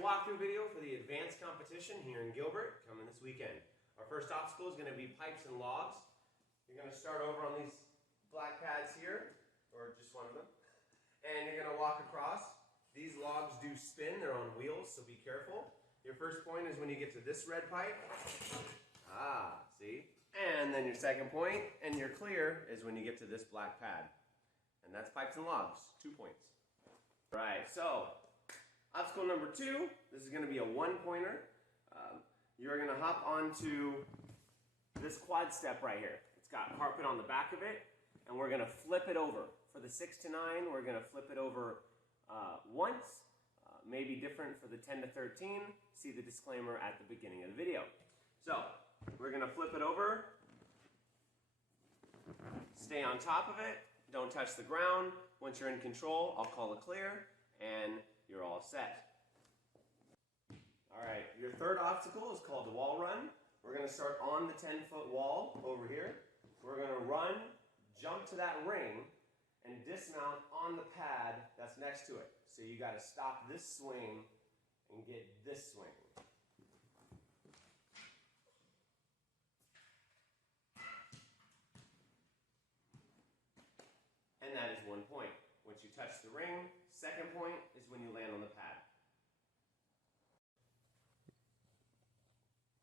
walkthrough video for the advanced competition here in Gilbert coming this weekend. Our first obstacle is going to be pipes and logs. You're going to start over on these black pads here, or just one of them, and you're going to walk across. These logs do spin, they're on wheels, so be careful. Your first point is when you get to this red pipe. See? And then your second point, and you're clear, is when you get to this black pad. And that's pipes and logs, 2 points. Right, so obstacle number 2, this is going to be a one-pointer. You're going to hop onto this quad step right here. It's got carpet on the back of it, and we're going to flip it over. For the 6 to 9, we're going to flip it over once, maybe different for the 10 to 13. See the disclaimer at the beginning of the video. So, we're going to flip it over, stay on top of it, don't touch the ground. Once you're in control, I'll call it clear, and you're all set. Alright, your third obstacle is called the wall run. We're going to start on the 10-foot wall over here. We're going to run, jump to that ring, and dismount on the pad that's next to it. So you got to stop this swing and get this swing. And that is 1 point. Once you touch the ring, second point is when you land on the pad.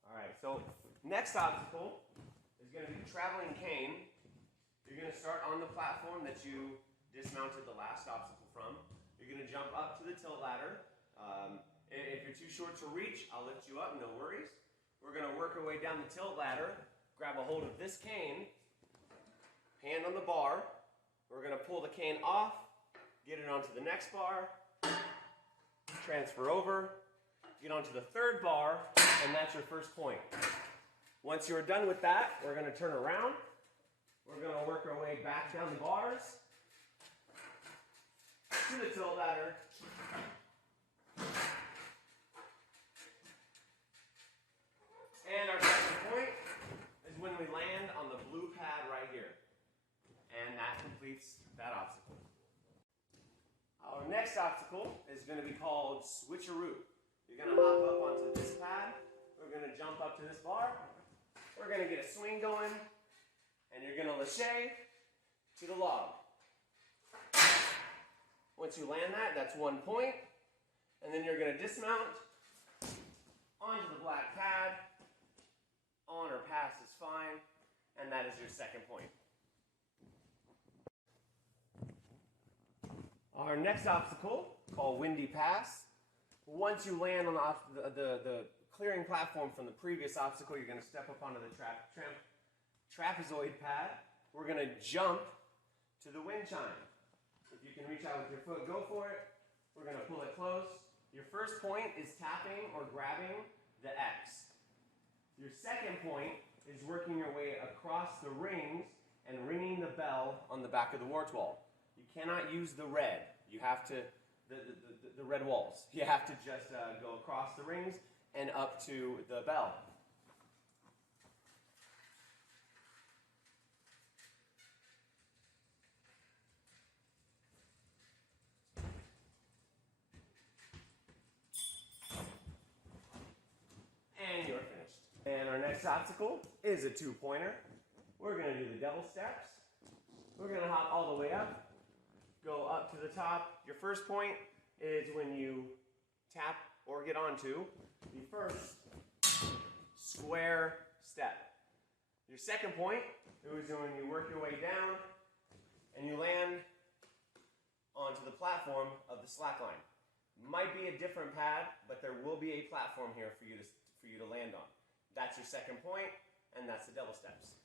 Alright, so next obstacle is going to be traveling cane. You're going to start on the platform that you dismounted the last obstacle from. You're going to jump up to the tilt ladder. If you're too short to reach, I'll lift you up, no worries. We're going to work our way down the tilt ladder, grab a hold of this cane, hand on the bar. We're going to pull the cane off, get it onto the next bar, transfer over, get onto the third bar, and that's your first point. Once you're done with that, we're going to turn around. We're going to work our way back down the bars to the tilt ladder. And our second point is when we land on the blue pad right here. And that completes that obstacle. Our next obstacle is going to be called switcheroo. You're going to hop up onto this pad. We're going to jump up to this bar. We're going to get a swing going. And you're going to lâcher to the log. Once you land that, that's 1 point. And then you're going to dismount onto the black pad. On or pass is fine. And that is your second point. Our next obstacle, called Windy Pass. Once you land on the clearing platform from the previous obstacle, you're going to step up onto the trapezoid pad. We're going to jump to the wind chime. If you can reach out with your foot, go for it. We're going to pull it close. Your first point is tapping or grabbing the X. Your second point is working your way across the rings and ringing the bell on the back of the wart wall. You cannot use the red. You have to, the red walls. You have to just go across the rings and up to the bell. And you're finished. And our next obstacle is a 2-pointer. We're going to do the double steps. We're going to hop all the way up, go up to the top. Your first point is when you tap or get onto the first square step. Your second point is when you work your way down and you land onto the platform of the slack line. Might be a different pad, but there will be a platform here for you to land on. That's your second point, and that's the double steps.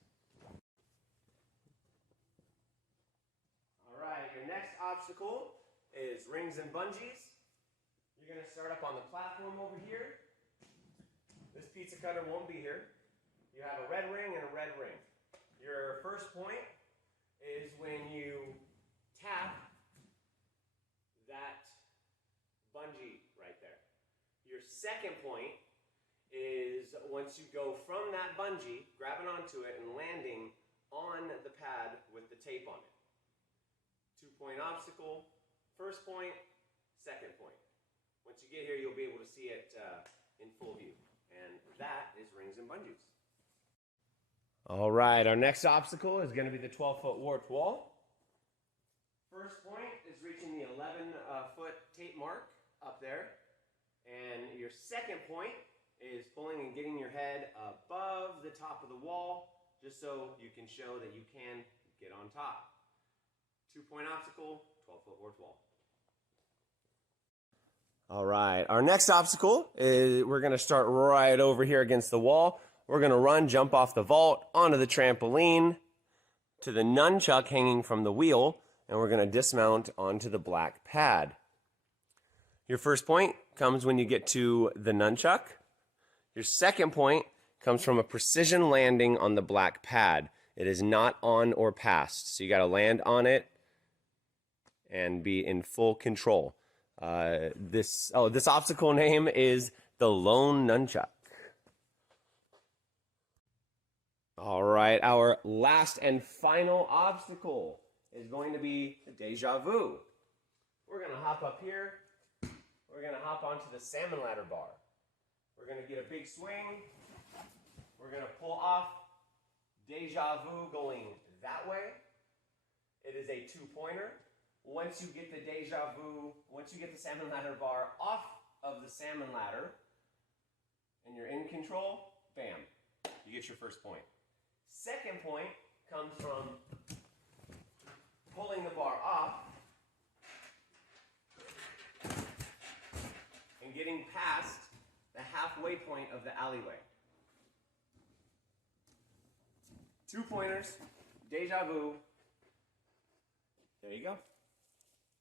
Alright, your next obstacle is rings and bungees. You're going to start up on the platform over here. This pizza cutter won't be here. You have a red ring and a red ring. Your first point is when you tap that bungee right there. Your second point is once you go from that bungee, grabbing onto it and landing on the pad with the tape on it. 2-point obstacle, first point, second point. Once you get here, you'll be able to see it in full view. And that is rings and bungees. All right, our next obstacle is going to be the 12-foot warped wall. First point is reaching the 11-foot tape mark up there. And your second point is pulling and getting your head above the top of the wall, just so you can show that you can get on top. 2-point obstacle, 12-foot warped wall. All right, our next obstacle is we're going to start right over here against the wall. We're going to run, jump off the vault, onto the trampoline, to the nunchuck hanging from the wheel, and we're going to dismount onto the black pad. Your first point comes when you get to the nunchuck. Your second point comes from a precision landing on the black pad. It is not on or past, so you got to land on it and be in full control. This obstacle name is the Lone Nunchuck. All right, our last and final obstacle is going to be the Deja Vu. We're going to hop up here. We're going to hop onto the salmon ladder bar. We're going to get a big swing. We're going to pull off Deja Vu going that way. It is a 2-pointer. Once you get the Deja Vu, once you get the salmon ladder bar off of the salmon ladder and you're in control, bam, you get your first point. Second point comes from pulling the bar off and getting past the halfway point of the alleyway. 2 pointers, Deja Vu. There you go.